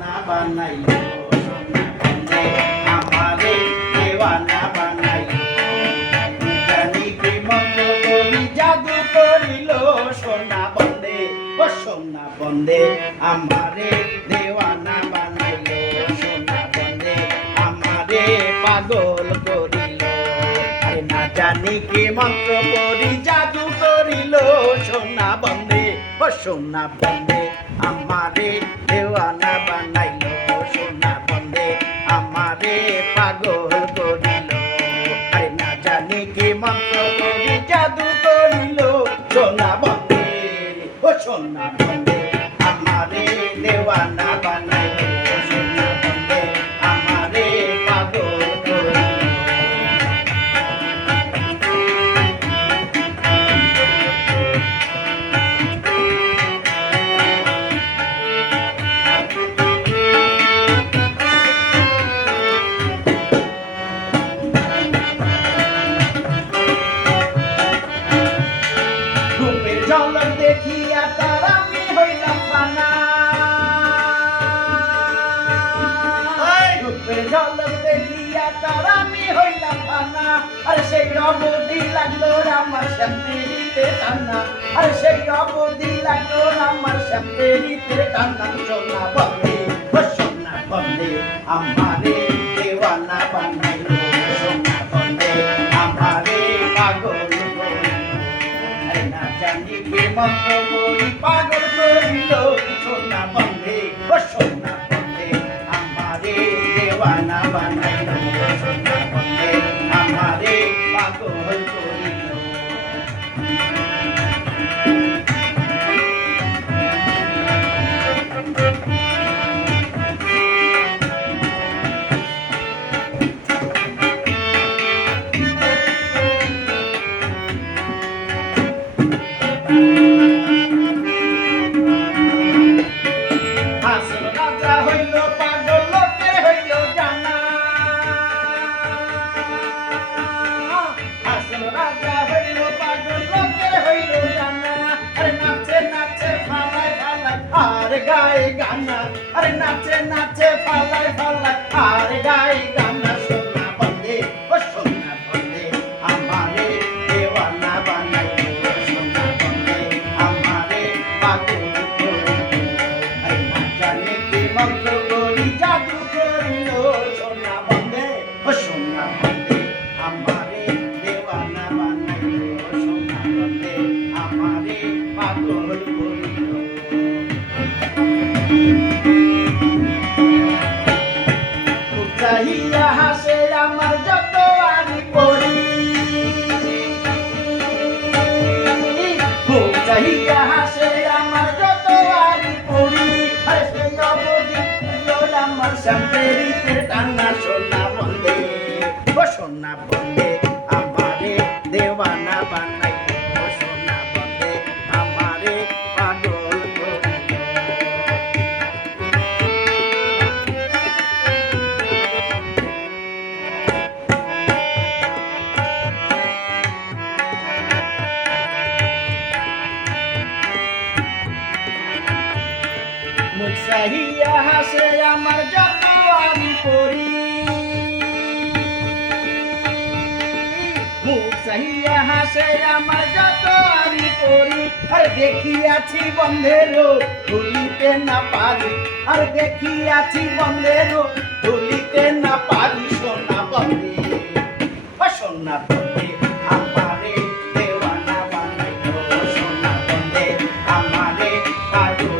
দেওয়ানা বানাইলো সোনা বন্ধে আমারে দেওয়ানা বানাইলো জানি কি মন্ত্র করি জাদু করিল সোনা বন্ধে ও সোনা বন্ধে আমারে দেওয়ানা বানাইলো সোনা বন্ধে আমারে পাগল করিল আরে না জানি কি মন্ত্র করি জাদু করিল সোনা বন্ধে ও সোনা বন্ধে আমারে দেওয়ানা বানাইলো সোনা বন্ধে আমারে পাগল করিল আরে না জানি কি মন্ত্র করি জাদু করিল সোনা বন্ধে ও সোনা বন্ধে আমারে দেওয়ানা বানাইলো সোনা বন্ধে আমারে পাগল করিল রূপের ঝলক দেখিয়া তার আমি হইলাম পানা রূপের ঝলক দেখিয়া তার আমি হইলাম পানা আর সেই অবধি লাগলো আমার শ্যাম্পেরিতে টানা আর সেই অবধি লাগলো আমার শ্যাম্পেরিতে টানা সোনা বন্ধে ও সোনা বন্ধে আমারে দেওয়ানা বানাইলো সোনা বন্ধে আমারে পাগল জানি কে মন্ত্র করি পাগল করিল সোনা বন্ধে ও সোনা বন্ধে আমারে দেওয়ানা বানাইল সোনা বন্ধে আমারে পাগল করিল হাসন রাজা হইল পাগল লোকে হইল জানা হাসন রাজা হইল পাগল লোকে হইল জানা আরে নাচে নাচে ফালায় ফালায় আর গায়ে গানা আরে নাচে নাচে ফালায় ফালায় আর গায়ে গানা সোনা বন্ধে ও সোনা বন্ধে আমারে দেওয়ানা বানাইলো সোনা বন্ধে আমারে পাগল জানি কি মন্ত্র করি জাদু করিল সোনা বন্ধে ও সোনা বন্ধে আমারে দেওয়ানা বানাইল সোনা বন্ধে আমারে পাগল করিল চাহিয়া হাসে আমার যত আনি পড়ি খুব চাহিয়া হাসে আমার যত আনি পড়ি আরে সেই অবধি আমার শ্যাম্পেরিতে টানা সোনা বন্ধে ও সোনা বন্ধে আমারে দেওয়ানা বানাইলো সোনা বন্ধে আমারে পাগল করিল মুখ চাহিয়া হাসে আমার যত আমি পড়ি মুখ চাহিয়া হাসে আমার যত আমি পড়ি আর দেখিয়াছি বন্ধেরও ভুলিতে না পারি আর দেখিয়াছি বন্ধেরও ভুলিতে না পারি সোনা বন্ধে ও সোনা বন্ধে আমারে দেওয়ানা বানাইলো সোনা বন্ধে আমারে পাগল